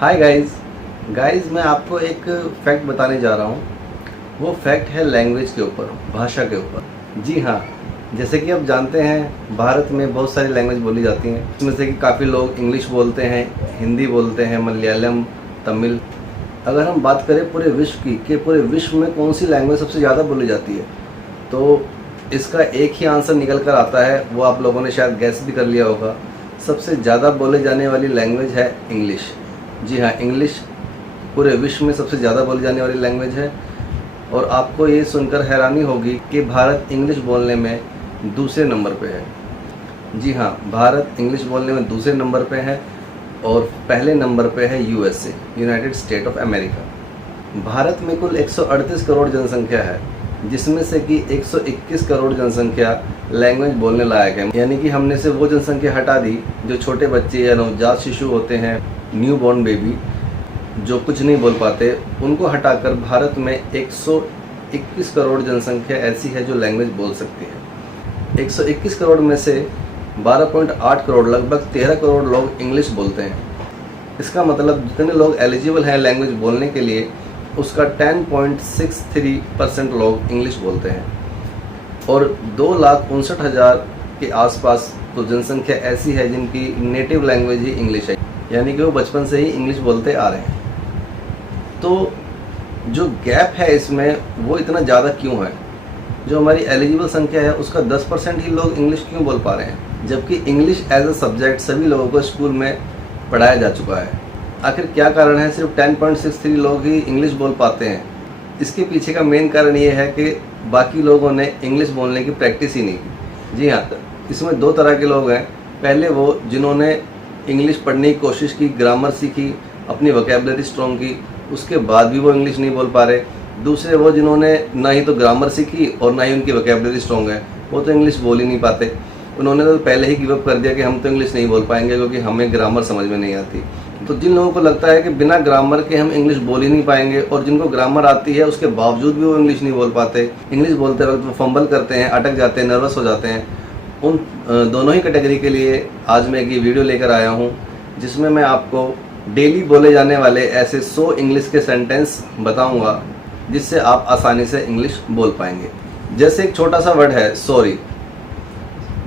Hi guys. मैं आपको एक फैक्ट बताने जा रहा हूँ। वो फैक्ट है लैंग्वेज के ऊपर, भाषा के ऊपर। जी हाँ, जैसे कि आप जानते हैं भारत में बहुत सारी लैंग्वेज बोली जाती हैं। इसमें से कि काफ़ी लोग इंग्लिश बोलते हैं, हिंदी बोलते हैं, मलयालम, तमिल। अगर हम बात करें पूरे विश्व की कि पूरे विश्व में कौन सी लैंग्वेज सबसे ज़्यादा बोली जाती है, तो इसका एक ही आंसर निकल कर आता है। वो आप लोगों ने शायद गैस भी कर लिया होगा। सबसे ज़्यादा बोले जाने वाली लैंग्वेज है इंग्लिश। जी हाँ, इंग्लिश पूरे विश्व में सबसे ज़्यादा बोली जाने वाली लैंग्वेज है। और आपको ये सुनकर हैरानी होगी कि भारत इंग्लिश बोलने में दूसरे नंबर पे है। जी हाँ, भारत इंग्लिश बोलने में दूसरे नंबर पे है और पहले नंबर पे है USA, United state of America. Bharat में कुल 138 करोड़ जनसंख्या है, जिसमें से कि 121 करोड़ जनसंख्या लैंग्वेज बोलने लायक है। यानी कि हमने से वो जनसंख्या हटा दी जो छोटे बच्चे या नवजात शिशु होते हैं, न्यू बॉर्न बेबी, जो कुछ नहीं बोल पाते, उनको हटाकर भारत में 121 करोड़ जनसंख्या ऐसी है जो लैंग्वेज बोल सकती है। 121 करोड़ में से 12.8 करोड़, लगभग 13 करोड़ लोग इंग्लिश बोलते हैं। इसका जितने लोग एलिजिबल हैं लैंग्वेज बोलने के लिए, उसका 10.63% लोग इंग्लिश बोलते हैं। और 2,59,000 के आसपास तो जनसंख्या ऐसी है जिनकी नेटिव लैंग्वेज ही इंग्लिश है, यानी कि वो बचपन से ही इंग्लिश बोलते आ रहे हैं। तो जो गैप है इसमें वो इतना ज़्यादा क्यों है? जो हमारी एलिजिबल संख्या है उसका 10% ही लोग इंग्लिश क्यों बोल पा रहे हैं, जबकि इंग्लिश एज अ सब्जेक्ट सभी लोगों को स्कूल में पढ़ाया जा चुका है। आखिर क्या कारण है सिर्फ 10.63 लोग ही इंग्लिश बोल पाते हैं? इसके पीछे का मेन कारण ये है कि बाकी लोगों ने इंग्लिश बोलने की प्रैक्टिस ही नहीं की। जी हाँ, इसमें दो तरह के लोग हैं। पहले वो जिन्होंने इंग्लिश पढ़ने की कोशिश की, ग्रामर सीखी, अपनी वोकैबुलरी स्ट्रॉन्ग की, उसके बाद भी वो इंग्लिश नहीं बोल पा रहे। दूसरे वो जिन्होंने ना ही तो ग्रामर सीखी और ना ही उनकी वोकैबुलरी स्ट्रॉन्ग है, वो तो इंग्लिश बोल ही नहीं पाते। उन्होंने तो पहले ही गिव अप कर दिया कि हम तो इंग्लिश नहीं बोल पाएंगे क्योंकि हमें ग्रामर समझ में नहीं आती। तो जिन लोगों को लगता है कि बिना ग्रामर के हम इंग्लिश बोल ही नहीं पाएंगे, और जिनको ग्रामर आती है उसके बावजूद भी वो इंग्लिश नहीं बोल पाते, इंग्लिश बोलते वक्त वो फंबल करते हैं, अटक जाते हैं, नर्वस हो जाते हैं, उन दोनों ही कैटेगरी के लिए आज मैं एक ये वीडियो लेकर आया हूँ, जिसमें मैं आपको डेली बोले जाने वाले ऐसे 100 इंग्लिश के सेंटेंस बताऊंगा जिससे आप आसानी से इंग्लिश बोल पाएंगे। जैसे एक छोटा सा वर्ड है सॉरी।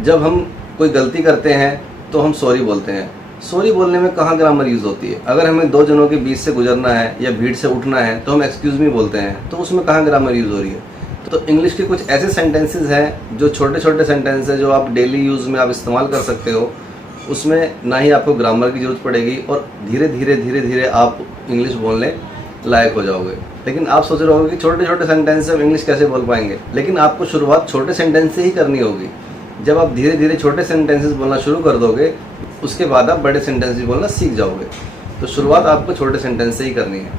जब हम कोई गलती करते हैं तो हम सॉरी बोलते हैं। सॉरी बोलने में कहाँ ग्रामर यूज़ होती है? अगर हमें दो जनों के बीच से गुजरना है या भीड़ से उठना है तो हम एक्सक्यूज़ मी बोलते हैं, तो उसमें कहाँ ग्रामर यूज़ हो रही है? तो इंग्लिश के कुछ ऐसे सेंटेंसेस हैं जो छोटे छोटे सेंटेंस हैं जो आप डेली यूज़ में आप इस्तेमाल कर सकते हो। उसमें ना ही आपको ग्रामर की ज़रूरत पड़ेगी और धीरे धीरे आप इंग्लिश बोलने लायक हो जाओगे। लेकिन आप सोच रहे होगे कि छोटे छोटे सेंटेंस से इंग्लिश कैसे बोल पाएंगे? लेकिन आपको शुरुआत छोटे सेंटेंस से ही करनी होगी। जब आप धीरे धीरे छोटे सेंटेंसेस बोलना शुरू कर दोगे, उसके बाद आप बड़े सेंटेंसेस बोलना सीख जाओगे। तो शुरुआत आपको छोटे सेंटेंस से ही करनी है।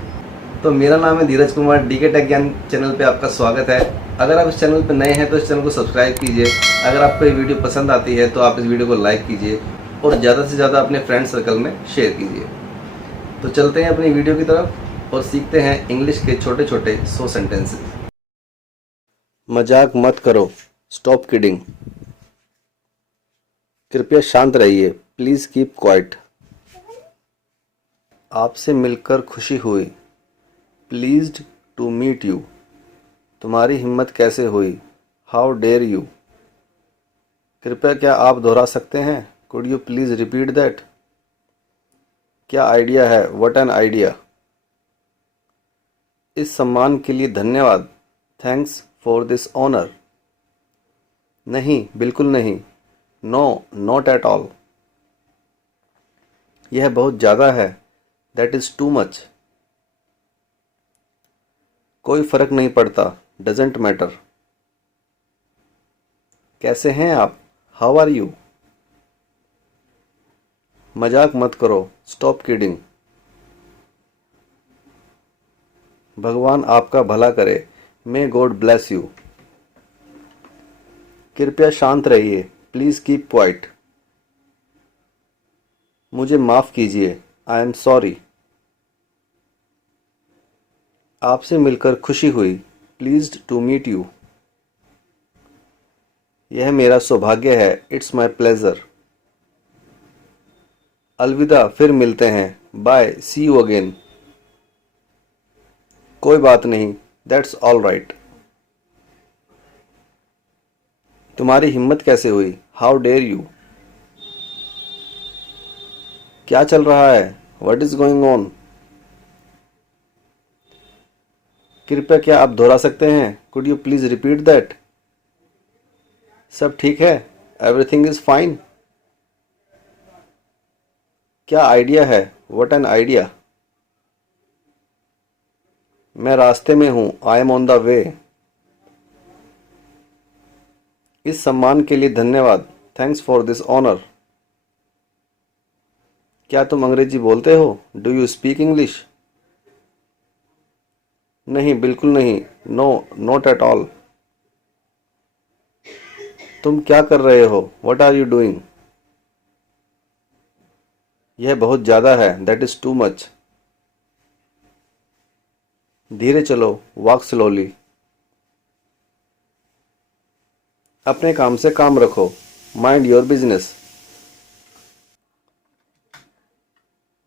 तो मेरा नाम है धीरज कुमार, डीके टेक ज्ञान चैनल पे आपका स्वागत है। अगर आप इस चैनल पे नए हैं तो इस चैनल को सब्सक्राइब कीजिए। अगर आपको ये वीडियो पसंद आती है तो आप इस वीडियो को लाइक कीजिए और ज़्यादा से ज़्यादा अपने फ्रेंड सर्कल में शेयर कीजिए। तो चलते हैं अपनी वीडियो की तरफ और सीखते हैं इंग्लिश के छोटे छोटे 100 सेंटेंसेस। मजाक मत करो, स्टॉप किडिंग। कृपया शांत रहिए, प्लीज़ कीप क्वाइट। आपसे मिलकर खुशी हुई, प्लीज्ड टू मीट यू। तुम्हारी हिम्मत कैसे हुई, हाउ डेयर यू। कृपया क्या आप दोहरा सकते हैं, could you please repeat that. क्या आइडिया है, व्हाट एन आइडिया। इस सम्मान के लिए धन्यवाद, थैंक्स फॉर दिस ऑनर। नहीं, बिल्कुल नहीं, नो, नॉट एट ऑल। यह बहुत ज़्यादा है, दैट इज़ टू मच। कोई फर्क नहीं पड़ता, डजेंट मैटर। कैसे हैं आप, हाउ आर यू। मजाक मत करो, स्टॉप किडिंग। भगवान आपका भला करे, मे गॉड ब्लेस यू। कृपया शांत रहिए, प्लीज़ कीप क्वाइट। मुझे माफ़ कीजिए, आई एम सॉरी। आपसे मिलकर खुशी हुई, प्लीज्ड टू मीट यू। यह मेरा सौभाग्य है, इट्स माई प्लेजर। अलविदा, फिर मिलते हैं। Bye, see you again. कोई बात नहीं, दैट्स ऑल राइट। तुम्हारी हिम्मत कैसे हुई? How dare you? क्या चल रहा है? What is going on? कृपया क्या आप दोहरा सकते हैं? Could you please repeat that? सब ठीक है? Everything is fine? क्या आइडिया है? What an idea? मैं रास्ते में हूँ। I am on the way. इस सम्मान के लिए धन्यवाद। Thanks for this honour. क्या तुम अंग्रेजी बोलते हो? Do you speak English? नहीं, बिल्कुल नहीं। No, not at all. तुम क्या कर रहे हो? What are you doing? यह बहुत ज़्यादा है। That is too much. धीरे चलो। Walk slowly. अपने काम से काम रखो। Mind your business.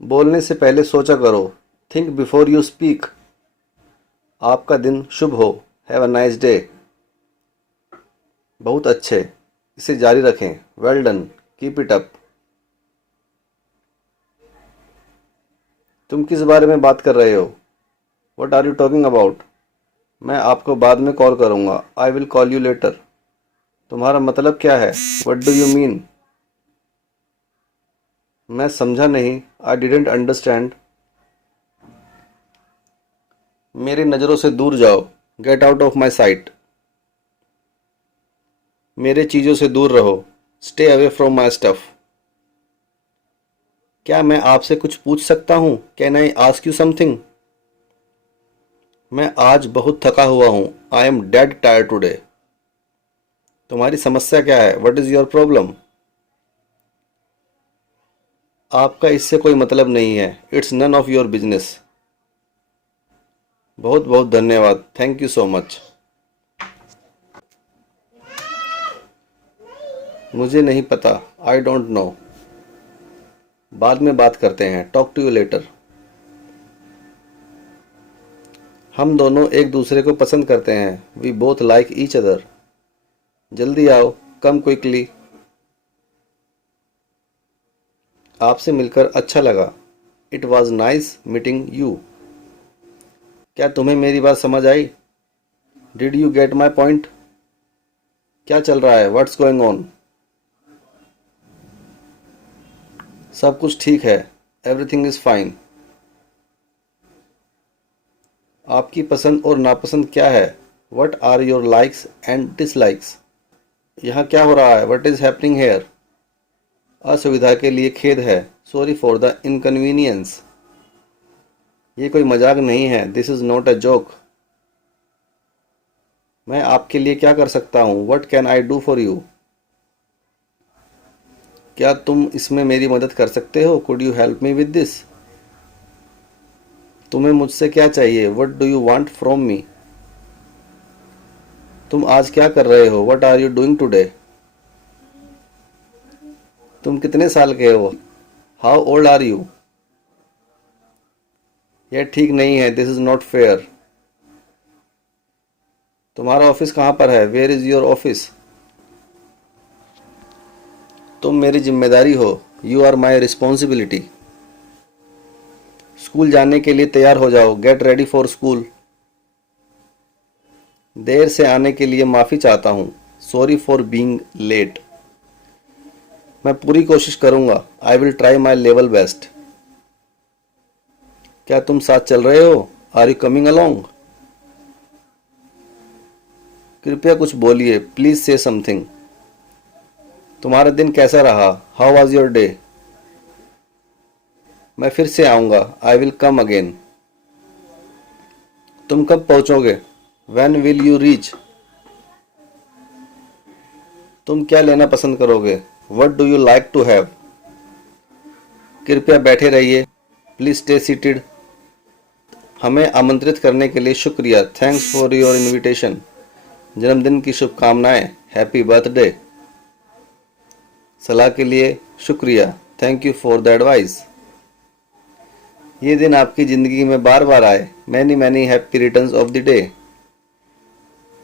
बोलने से पहले सोचा करो। Think before you speak. आपका दिन शुभ हो। Have a nice day. बहुत अच्छे। इसे जारी रखें। Well done. Keep it up. तुम किस बारे में बात कर रहे हो? What are you talking about? मैं आपको बाद में कॉल करूँगा। I will call you later. तुम्हारा मतलब क्या है? What do you mean? मैं समझा नहीं। I didn't understand. मेरी नज़रों से दूर जाओ। Get out of my site. मेरे चीज़ों से दूर रहो। Stay away from my stuff. क्या मैं आपसे कुछ पूछ सकता हूँ? Can I ask you something? मैं आज बहुत थका हुआ हूँ। I am dead tired today. तुम्हारी समस्या क्या है? What is your problem? आपका इससे कोई मतलब नहीं है। It's none of your business. बहुत बहुत धन्यवाद। Thank you so much. मुझे नहीं पता। I don't know. बाद में बात करते हैं। Talk to you later. हम दोनों एक दूसरे को पसंद करते हैं। We both like each other. जल्दी आओ। Come quickly. आपसे मिलकर अच्छा लगा। It was nice meeting you. क्या तुम्हें मेरी बात समझ आई? Did you get my point? क्या चल रहा है? What's going on? सब कुछ ठीक है। Everything is fine. आपकी पसंद और नापसंद क्या है? What are your likes and dislikes? यहाँ क्या हो रहा है? What is happening here? असुविधा के लिए खेद है। Sorry for the inconvenience. ये कोई मजाक नहीं है। This is not a joke. मैं आपके लिए क्या कर सकता हूँ? What can I do for you? क्या तुम इसमें मेरी मदद कर सकते हो? Could you help me with this? तुम्हें मुझसे क्या चाहिए? What do you want from me? तुम आज क्या कर रहे हो? What are you doing today? तुम कितने साल के हो? How old are you? यह ठीक नहीं है। This is not fair. तुम्हारा ऑफिस कहाँ पर है? Where is your office? तुम मेरी जिम्मेदारी हो। You are my responsibility. School जाने के लिए तैयार हो जाओ। Get ready for school. देर से आने के लिए माफ़ी चाहता हूँ। Sorry for being late. मैं पूरी कोशिश करूँगा। I will try my level best. क्या तुम साथ चल रहे हो? Are you coming along? कृपया कुछ बोलिए। प्लीज से समथिंग। तुम्हारा दिन कैसा रहा? How was your day? मैं फिर से आऊँगा। I will come again. तुम कब पहुँचोगे? When will you reach? तुम क्या लेना पसंद करोगे? What do you like to have? कृपया बैठे रहिए। Please stay seated. हमें आमंत्रित करने के लिए शुक्रिया। Thanks for your invitation. जन्मदिन की शुभकामनाएं। Happy birthday. सलाह के लिए शुक्रिया। Thank you for the advice. ये दिन आपकी ज़िंदगी में बार बार आए। Many many happy returns of the day.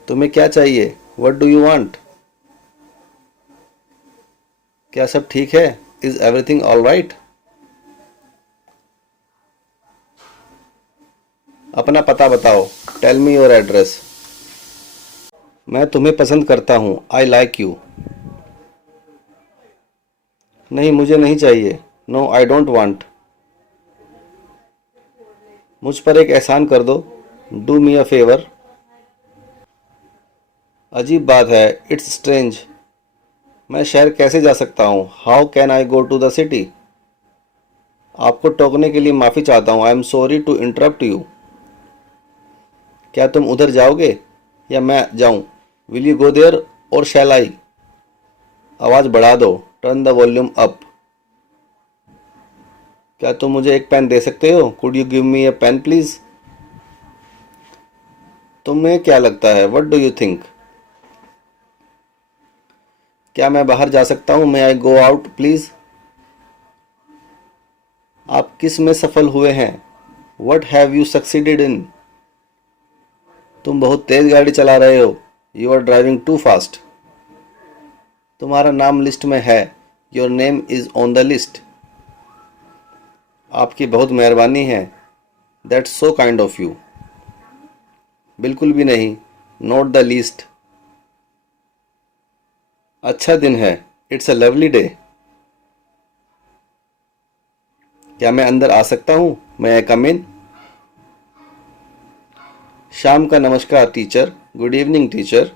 तुम्हें क्या चाहिए? What do you want? क्या सब ठीक है? Is everything all right? अपना पता बताओ। Tell me your address. मैं तुम्हें पसंद करता हूँ। I like you. नहीं, मुझे नहीं चाहिए। No, I don't want. मुझ पर एक एहसान कर दो। Do me a favour. अजीब बात है। It's strange. मैं शहर कैसे जा सकता हूँ? How can I go to the city? आपको टोकने के लिए माफ़ी चाहता हूँ। I am sorry to interrupt you. क्या तुम उधर जाओगे या मैं जाऊँ? विल यू गो देयर और शैल आई? आवाज़ बढ़ा दो। Turn the volume up. क्या तुम मुझे एक पेन दे सकते हो? Could you give me a pen please? तुम्हें क्या लगता है? What do you think? क्या मैं बाहर जा सकता हूँ? May I go out please? आप किस में सफल हुए हैं? What have you succeeded in? तुम बहुत तेज़ गाड़ी चला रहे हो। You are driving too fast. तुम्हारा नाम लिस्ट में है। Your name is on the list. आपकी बहुत मेहरबानी है। That's so kind of you. बिल्कुल भी नहीं। Not the least. अच्छा दिन है। It's a lovely day. क्या मैं अंदर आ सकता हूँ? मैं आई कम इन? शाम का नमस्कार टीचर। Good evening teacher.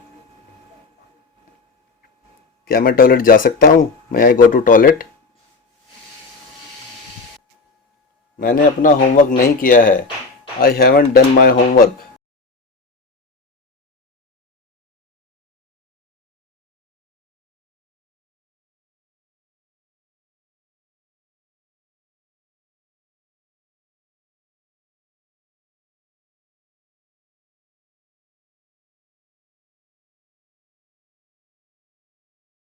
क्या मैं टॉयलेट जा सकता हूँ? मैं आई गो टू टॉयलेट? मैंने अपना होमवर्क नहीं किया है। I haven't done my homework.